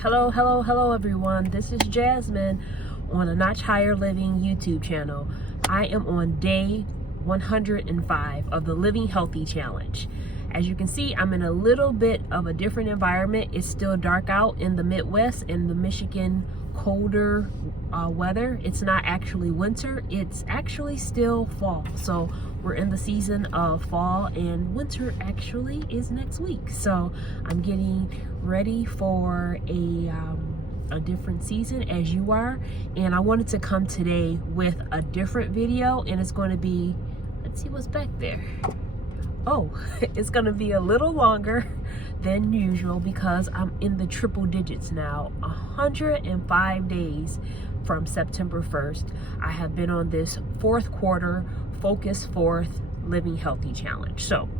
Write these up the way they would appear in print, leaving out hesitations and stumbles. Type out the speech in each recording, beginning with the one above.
Hello everyone. This is Jasmine on A Notch Higher Living YouTube channel. I am on day 105 of the Living Healthy Challenge. As you can see, I'm in a little bit of a different environment. It's still dark out in the Midwest, in the Michigan colder weather. It's not actually winter, it's actually still fall. So we're in the season of fall, and winter actually is next week. So I'm getting ready for a different season as you are, and I wanted to come today with a different video, and it's going to be, let's see what's back there. Oh, it's gonna be a little longer than usual because I'm in the triple digits now. 105 days from September 1st. I have been on this fourth quarter Focus Fourth Living Healthy Challenge. So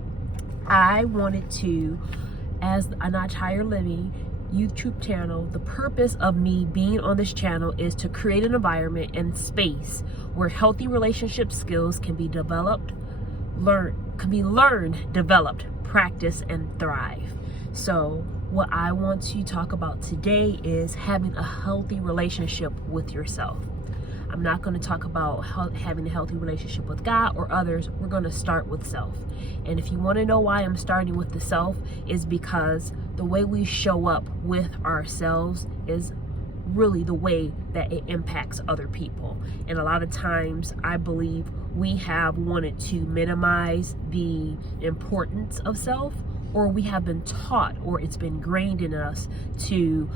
I wanted to, as A Notch Higher Living YouTube channel, the purpose of me being on this channel is to create an environment and space where healthy relationship skills can be developed, learned, developed, practiced, and thrive. So what I want to talk about today is having a healthy relationship with yourself. I'm not going to talk about having a healthy relationship with God or others. We're going to start with self. And if you want to know why I'm starting with the self, is because the way we show up with ourselves is really the way that it impacts other people. And a lot of times I believe we have wanted to minimize the importance of self, or we have been taught, or it's been ingrained in us to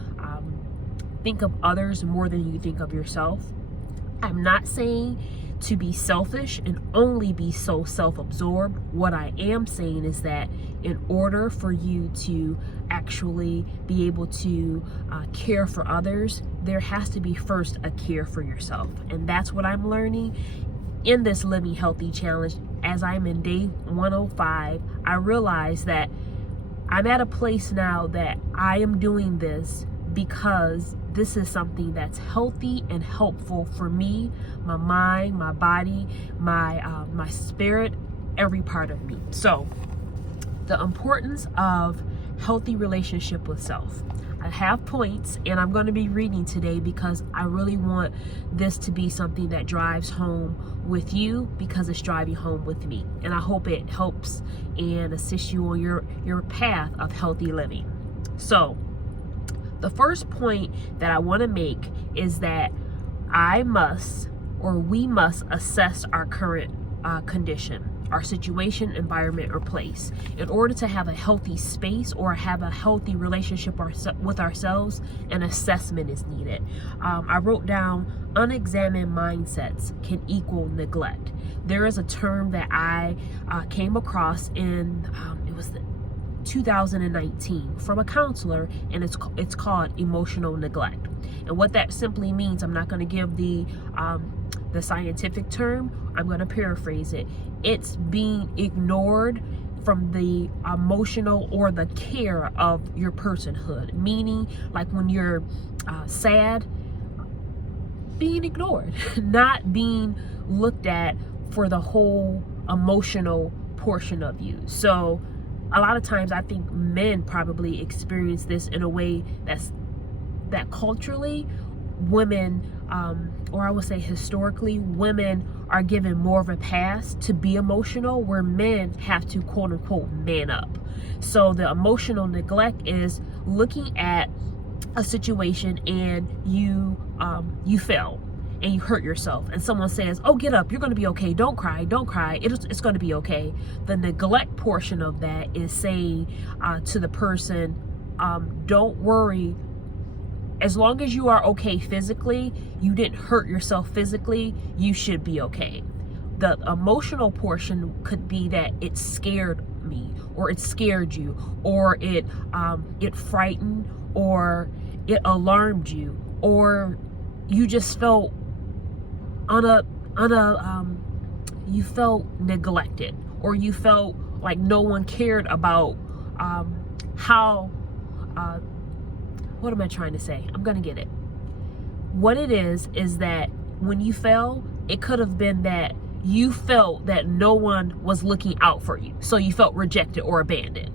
think of others more than you think of yourself. I'm not saying to be selfish and only be so self-absorbed. What I am saying is that in order for you to actually be able to care for others, there has to be first a care for yourself. And that's what I'm learning in this Living Healthy Challenge. As I'm in day 105, I realize that I'm at a place now that I am doing this because this is something that's healthy and helpful for me, my mind, my body, my spirit, every part of me. So the importance of healthy relationship with self. I have points, and I'm going to be reading today because I really want this to be something that drives home with you, because it's driving home with me. And I hope it helps and assists you on your path of healthy living. So the first point that I want to make is that we must assess our current condition, our situation, environment, or place. In order to have a healthy space or have a healthy relationship with ourselves, an assessment is needed. I wrote down unexamined mindsets can equal neglect. There is a term that I came across in, it was 2019 from a counselor, and it's called emotional neglect. And what that simply means, I'm not going to give the scientific term, I'm going to paraphrase it. It's being ignored from the emotional or the care of your personhood, meaning like when you're sad, being ignored, not being looked at for the whole emotional portion of you. So a lot of times I think men probably experience this in a way that culturally women, or I would say historically, women are given more of a pass to be emotional, where men have to quote unquote man up. So the emotional neglect is looking at a situation and you fail and you hurt yourself, and someone says, oh, get up, you're going to be okay, don't cry, it's going to be okay. The neglect portion of that is saying to the person, don't worry, as long as you are okay physically, you didn't hurt yourself physically, you should be okay. The emotional portion could be that it scared me, or it scared you, or it frightened, or it alarmed you, or you just felt you felt neglected, or you felt like no one cared about how what am I trying to say? I'm gonna get it. What it is that when you fell, it could have been that you felt that no one was looking out for you, so you felt rejected or abandoned.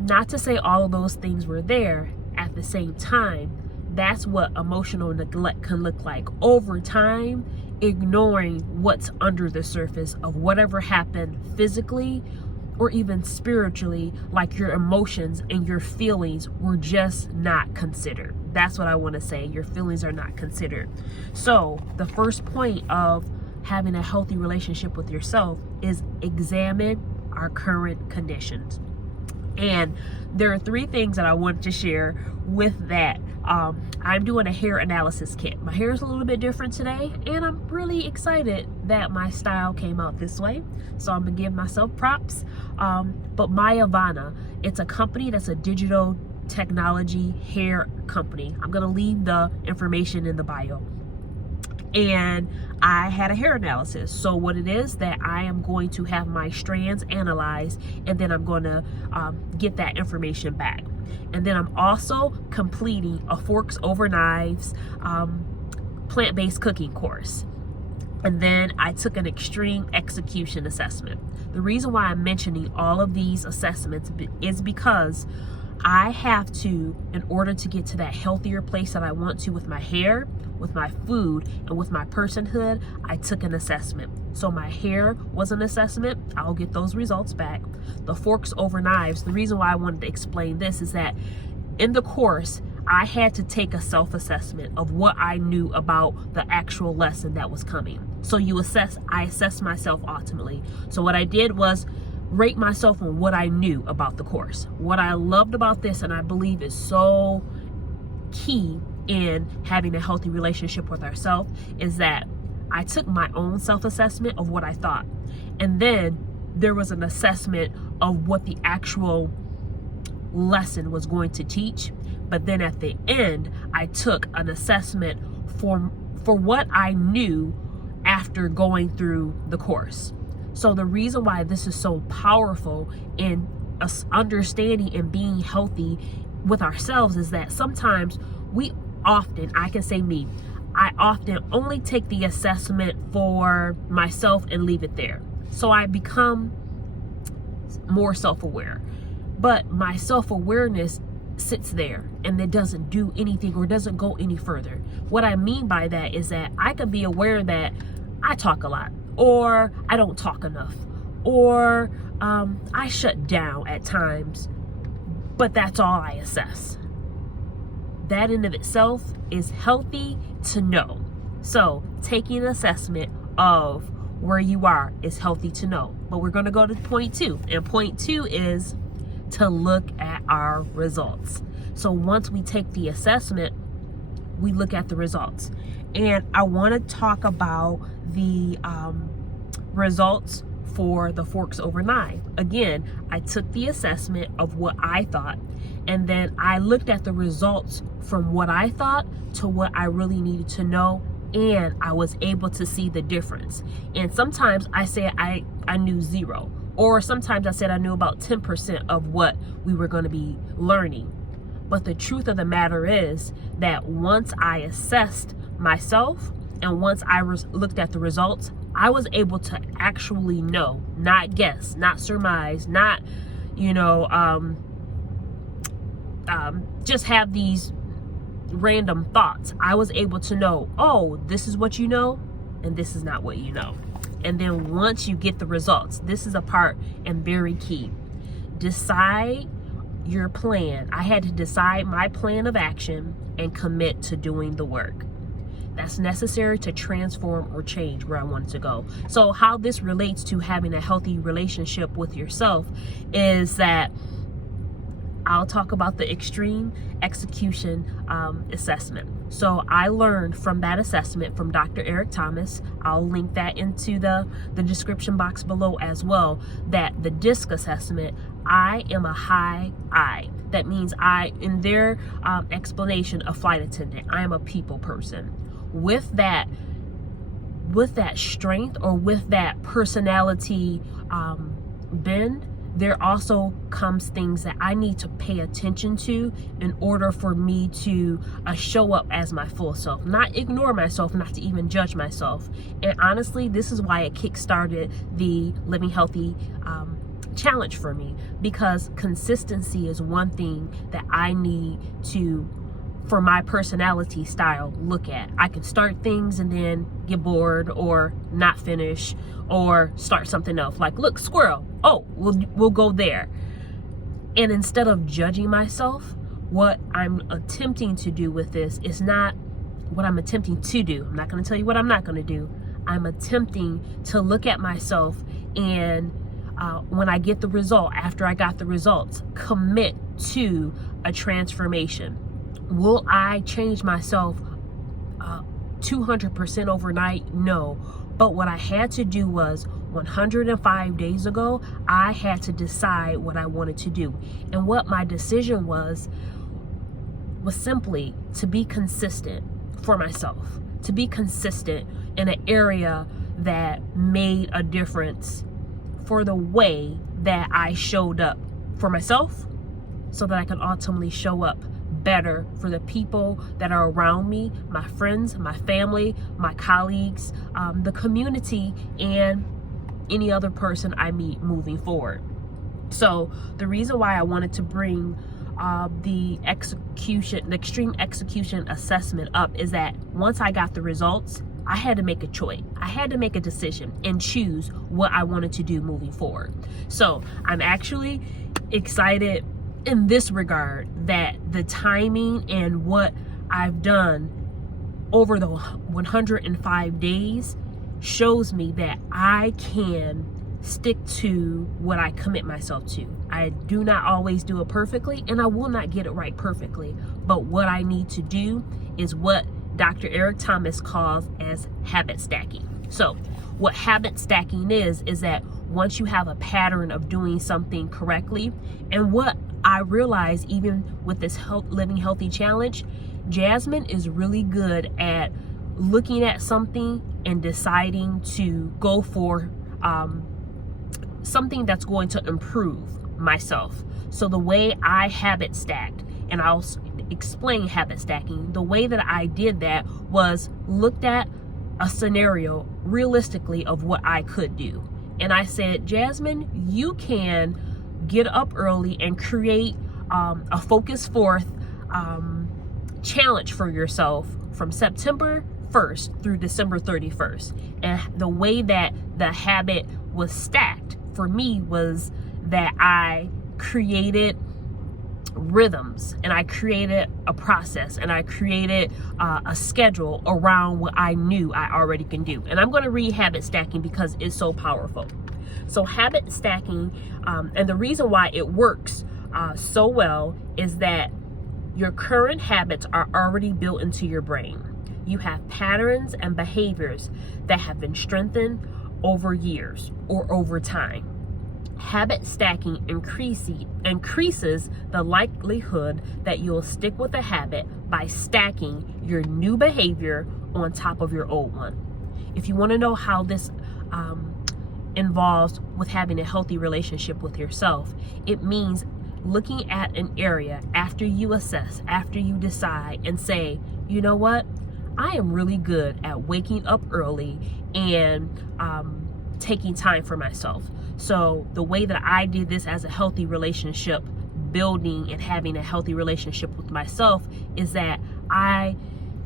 Not to say all of those things were there at the same time, that's what emotional neglect can look like over time, ignoring what's under the surface of whatever happened physically or even spiritually, like your emotions and your feelings were just not considered. That's what I want to say. Your feelings are not considered. So the first point of having a healthy relationship with yourself is examine our current conditions. And there are 3 things that I want to share with that. I'm doing a hair analysis kit. My hair is a little bit different today, and I'm really excited that my style came out this way. So I'm gonna give myself props. But Myavana, it's a company that's a digital technology hair company. I'm gonna leave the information in the bio. And I had a hair analysis. So what it is that I am going to have my strands analyzed, and then I'm going to get that information back. And then I'm also completing a Forks Over Knives plant-based cooking course. And then I took an extreme execution assessment. The reason why I'm mentioning all of these assessments is because I have to, in order to get to that healthier place that I want to with my hair, with my food, and with my personhood, I took an assessment. So my hair was an assessment. I'll get those results back. The Forks Over Knives, the reason why I wanted to explain this is that in the course, I had to take a self-assessment of what I knew about the actual lesson that was coming. So I assessed myself ultimately. So what I did was rate myself on what I knew about the course. What I loved about this, and I believe is so key in having a healthy relationship with ourselves, is that I took my own self-assessment of what I thought. And then there was an assessment of what the actual lesson was going to teach. But then at the end, I took an assessment for what I knew after going through the course. So the reason why this is so powerful in us understanding and being healthy with ourselves is that sometimes I often only take the assessment for myself and leave it there. So I become more self-aware. But my self-awareness sits there and it doesn't do anything or doesn't go any further. What I mean by that is that I can be aware that I talk a lot, or I don't talk enough, or I shut down at times, but that's all I assess. That in of itself is healthy to know. So taking an assessment of where you are is healthy to know. But we're going to go to point 2. And point 2 is to look at our results. So once we take the assessment, we look at the results. And I want to talk about the results for the Forks Over Knives. Again, I took the assessment of what I thought, and then I looked at the results from what I thought to what I really needed to know, and I was able to see the difference. And sometimes I say I knew 0, or sometimes I said I knew about 10% of what we were going to be learning. But the truth of the matter is that once I assessed myself and once I looked at the results, I was able to actually know, not guess, not surmise, not, just have these random thoughts. I was able to know, oh, this is what you know, and this is not what you know. And then once you get the results, this is a part and very key. Decide your plan. I had to decide my plan of action and commit to doing the work that's necessary to transform or change where I wanted to go. So how this relates to having a healthy relationship with yourself is that I'll talk about the extreme execution assessment. So I learned from that assessment from Dr. Eric Thomas. I'll link that into the description box below as well, that the DISC assessment, I am a high I. That means in their explanation, a flight attendant, I am a people person. With that strength or with that personality bend, there also comes things that I need to pay attention to in order for me to show up as my full self, not ignore myself, not to even judge myself. And honestly, this is why it kickstarted the Living Healthy challenge for me, because consistency is one thing that I need to, for my personality style, look at. I can start things and then get bored or not finish or start something else. Like, look, squirrel. Oh, we'll go there. And instead of judging myself, what I'm attempting to do with this is not what I'm attempting to do. I'm not going to tell you what I'm not going to do. I'm attempting to look at myself and when I get the result, after I got the results, commit to a transformation. Will I change myself 200% overnight? No. But what I had to do was 105 days ago, I had to decide what I wanted to do. And what my decision was simply to be consistent for myself, to be consistent in an area that made a difference for the way that I showed up for myself, so that I can ultimately show up better for the people that are around me, my friends, my family, my colleagues, the community, and any other person I meet moving forward. So the reason why I wanted to bring the extreme execution assessment up is that once I got the results, I had to make a choice. I had to make a decision and choose what I wanted to do moving forward. So I'm actually excited in this regard that the timing and what I've done over the 105 days shows me that I can stick to what I commit myself to. I do not always do it perfectly, and I will not get it right perfectly. But what I need to do is what Dr. Eric Thomas calls as habit stacking. So what habit stacking is that once you have a pattern of doing something correctly, and what I realize even with this Living Healthy Challenge, Jasmine is really good at looking at something and deciding to go for something that's going to improve myself. So the way I habit stacked, and I'll explain habit stacking, the way that I did that was looked at a scenario realistically of what I could do. And I said, Jasmine, you can get up early and create a Focus Forth challenge for yourself from September 1st through December 31st. And the way that the habit was stacked for me was that I created rhythms, and I created a process, and I created a schedule around what I knew I already can do. And I'm going to read habit stacking because it's so powerful. So habit stacking, and the reason why it works so well is that your current habits are already built into your brain. You have patterns and behaviors that have been strengthened over years or over time. Habit stacking increases the likelihood that you'll stick with a habit by stacking your new behavior on top of your old one. If you want to know how this involves with having a healthy relationship with yourself, it means looking at an area after you assess, after you decide and say, you know what, I am really good at waking up early and taking time for myself. So the way that I did this as a healthy relationship, building and having a healthy relationship with myself, is that I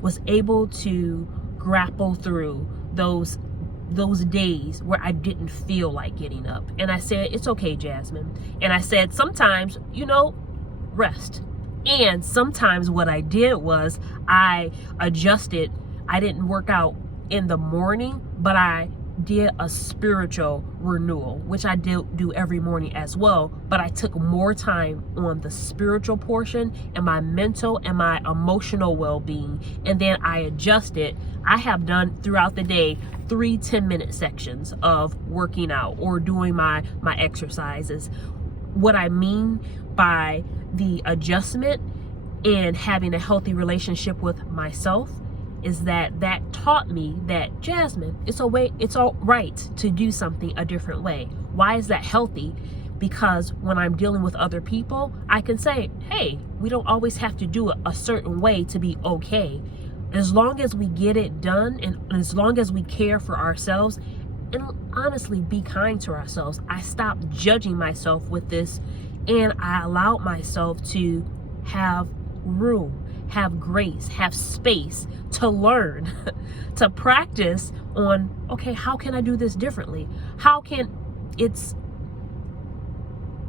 was able to grapple through those days where I didn't feel like getting up. And I said, it's okay, Jasmine. And I said, sometimes, rest. And sometimes what I did was I adjusted. I didn't work out in the morning, but I did a spiritual renewal, which I do every morning as well. But I took more time on the spiritual portion and my mental and my emotional well-being. And then I adjusted. I have done throughout the day 3 10-minute sections of working out or doing my exercises. What I mean by the adjustment and having a healthy relationship with myself is that taught me that, Jasmine, it's all right to do something a different way. Why is that healthy? Because when I'm dealing with other people, I can say, hey, we don't always have to do it a certain way to be okay. As long as we get it done and as long as we care for ourselves, and honestly be kind to ourselves. I stopped judging myself with this, and I allowed myself to have room, have grace, have space to learn, to practice on, okay, how can I do this differently? It's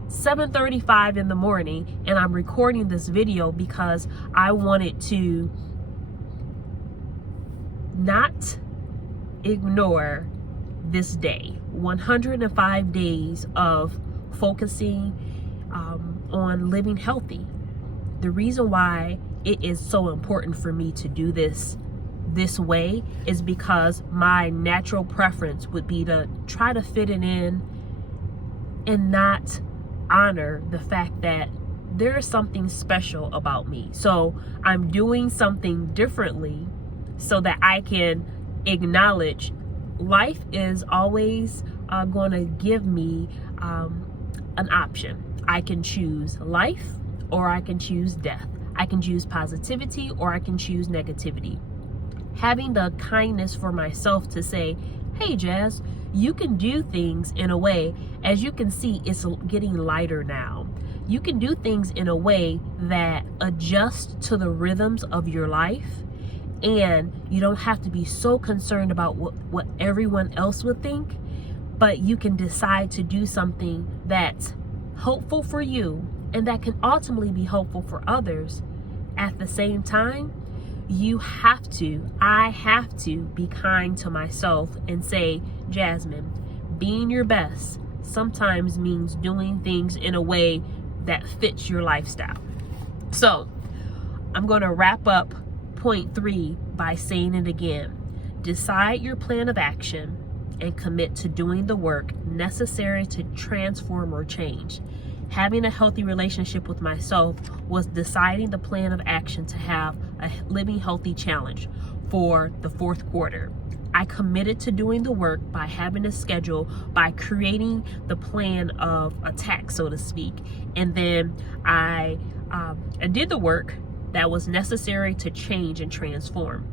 7:35 in the morning and I'm recording this video because I wanted to not ignore this day. 105 days of focusing on living healthy. The reason why it is so important for me to do this way is because my natural preference would be to try to fit it in and not honor the fact that there is something special about me. So I'm doing something differently so that I can acknowledge life is always going to give me an option. I can choose life or I can choose death. I can choose positivity or I can choose negativity. Having the kindness for myself to say, hey Jazz, you can do things in a way, as you can see, it's getting lighter now. You can do things in a way that adjust to the rhythms of your life, and you don't have to be so concerned about what everyone else would think, but you can decide to do something that's helpful for you and that can ultimately be helpful for others. At the same time, I have to be kind to myself and say, Jasmine, being your best sometimes means doing things in a way that fits your lifestyle. So I'm going to wrap up point 3 by saying it again. Decide your plan of action and commit to doing the work necessary to transform or change. Having a healthy relationship with myself was deciding the plan of action to have a living healthy challenge for the 4th quarter. I committed to doing the work by having a schedule, by creating the plan of attack, so to speak. And then I did the work that was necessary to change and transform.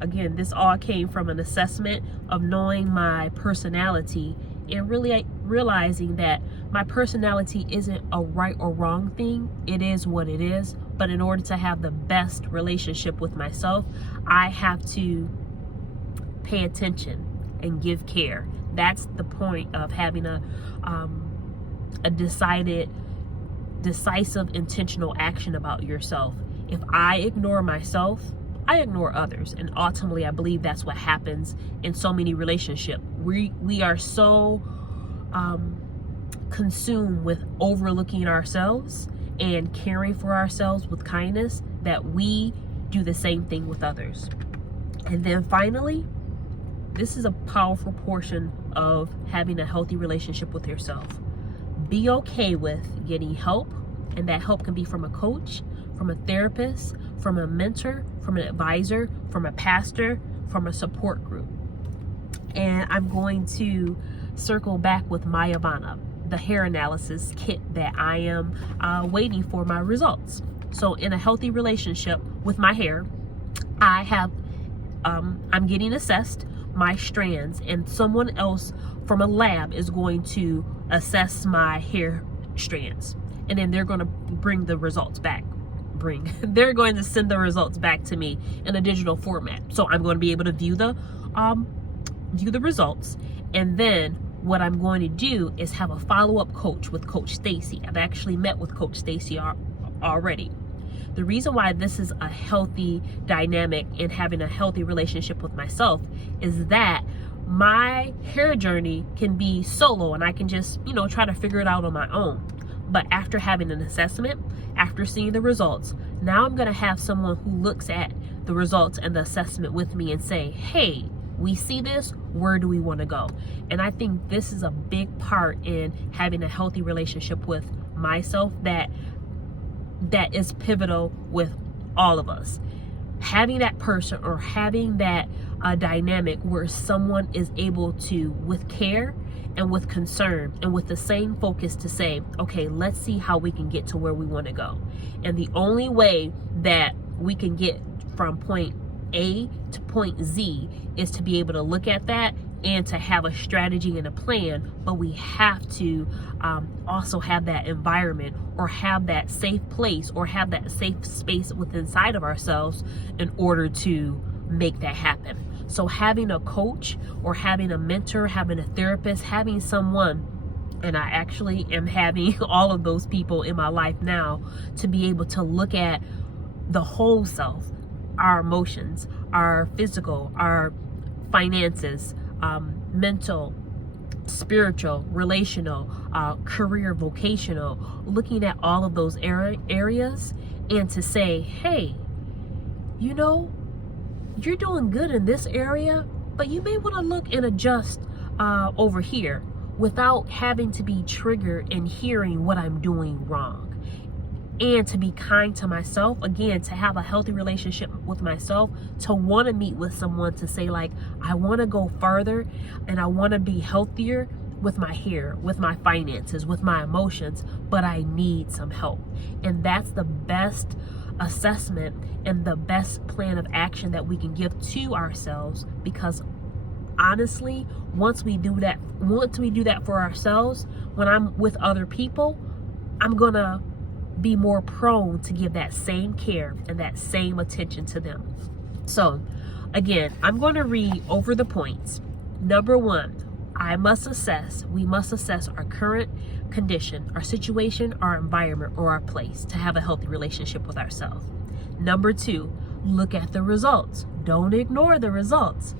Again, this all came from an assessment of knowing my personality and really realizing that my personality isn't a right or wrong thing. It is what it is. But in order to have the best relationship with myself, I have to pay attention and give care. That's the point of having a decisive, intentional action about yourself. If I ignore myself, I ignore others. And ultimately, I believe that's what happens in so many relationships. We are so consumed with overlooking ourselves and caring for ourselves with kindness that we do the same thing with others. And then finally, this is a powerful portion of having a healthy relationship with yourself. Be okay with getting help, and that help can be from a coach, from a therapist, from a mentor, from an advisor, from a pastor, from a support group. And I'm going to circle back with Mayavana, the hair analysis kit that I am waiting for my results. So in a healthy relationship with my hair, I'm getting assessed my strands, and someone else from a lab is going to assess my hair strands, and then they're going to bring the results back. They're going to send the results back to me in a digital format. So I'm going to be able to view the results, and then what I'm going to do is have a follow-up coach with Coach Stacy. I've actually met with Coach Stacy already. The reason why this is a healthy dynamic and having a healthy relationship with myself is that my hair journey can be solo and I can just, try to figure it out on my own. But after having an assessment, after seeing the results, now I'm going to have someone who looks at the results and the assessment with me and say, hey, we see this, where do we want to go? And I think this is a big part in having a healthy relationship with myself that is pivotal with all of us. Having that person or having that dynamic where someone is able to, with care and with concern and with the same focus, to say, okay, let's see how we can get to where we want to go. And the only way that we can get from point A to point Z is to be able to look at that and to have a strategy and a plan, but we have to also have that environment, or have that safe place, or have that safe space within inside of ourselves in order to make that happen. So having a coach, or having a mentor, having a therapist, having someone, and I actually am having all of those people in my life now, to be able to look at the whole self, our emotions, our physical, our finances, mental, spiritual, relational, career, vocational, looking at all of those areas, and to say, hey, you know, you're doing good in this area, but you may want to look and adjust over here, without having to be triggered and hearing what I'm doing wrong. And to be kind to myself, again, to have a healthy relationship with myself, to want to meet with someone to say, like, I want to go further and I want to be healthier with my hair, with my finances, with my emotions, but I need some help. And that's the best assessment and the best plan of action that we can give to ourselves, because honestly, once we do that for ourselves, when I'm with other people, I'm gonna be more prone to give that same care and that same attention to them. So again, I'm going to read over the points. Number 1, we must assess our current condition, our situation, our environment, or our place to have a healthy relationship with ourselves. Number 2, look at the results. Don't ignore the results.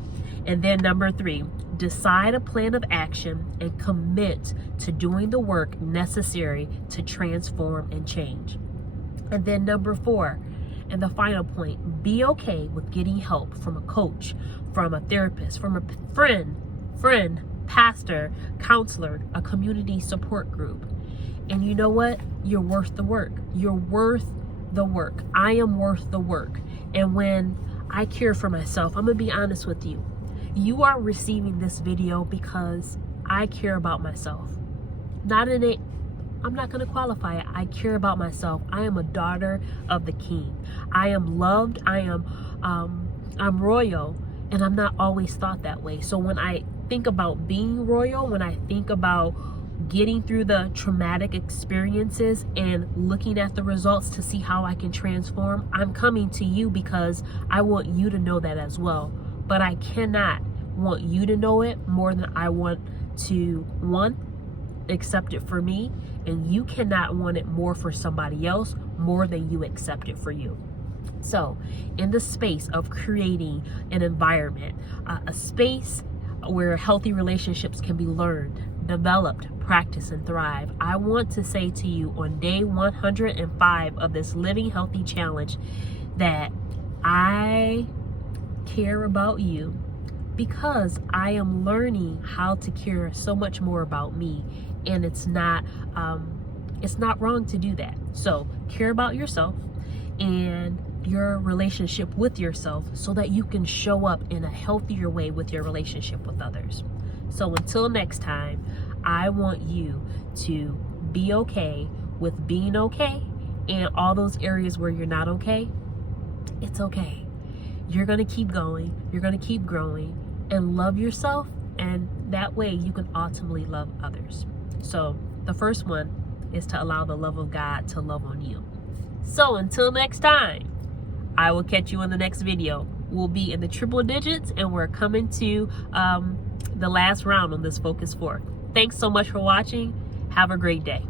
And then number 3, decide a plan of action and commit to doing the work necessary to transform and change. And then number 4, and the final point, be okay with getting help from a coach, from a therapist, from a friend, pastor, counselor, a community support group. And you know what? You're worth the work. You're worth the work. I am worth the work. And when I care for myself, I'm going to be honest with you. You are receiving this video because I care about myself. I'm not going to qualify it. I care about myself. I am a daughter of the King. I am loved. I'm royal, and I'm not always thought that way. So when I think about being royal, when I think about getting through the traumatic experiences and looking at the results to see how I can transform, I'm coming to you because I want you to know that as well. But I cannot want you to know it more than I want to, 1, accept it for me, and you cannot want it more for somebody else more than you accept it for you. So in the space of creating an environment, a space where healthy relationships can be learned, developed, practiced, and thrive, I want to say to you on day 105 of this Living Healthy Challenge that I care about you, because I am learning how to care so much more about me, and it's not wrong to do that. So care about yourself and your relationship with yourself so that you can show up in a healthier way with your relationship with others. So until next time, I want you to be okay with being okay, and all those areas where you're not okay, it's okay. You're going to keep going, you're going to keep growing, and love yourself, and that way you can ultimately love others. So the first one is to allow the love of God to love on you. So until next time, I will catch you in the next video. We'll be in the triple digits, and we're coming to the last round on this Focus 4. Thanks so much for watching. Have a great day.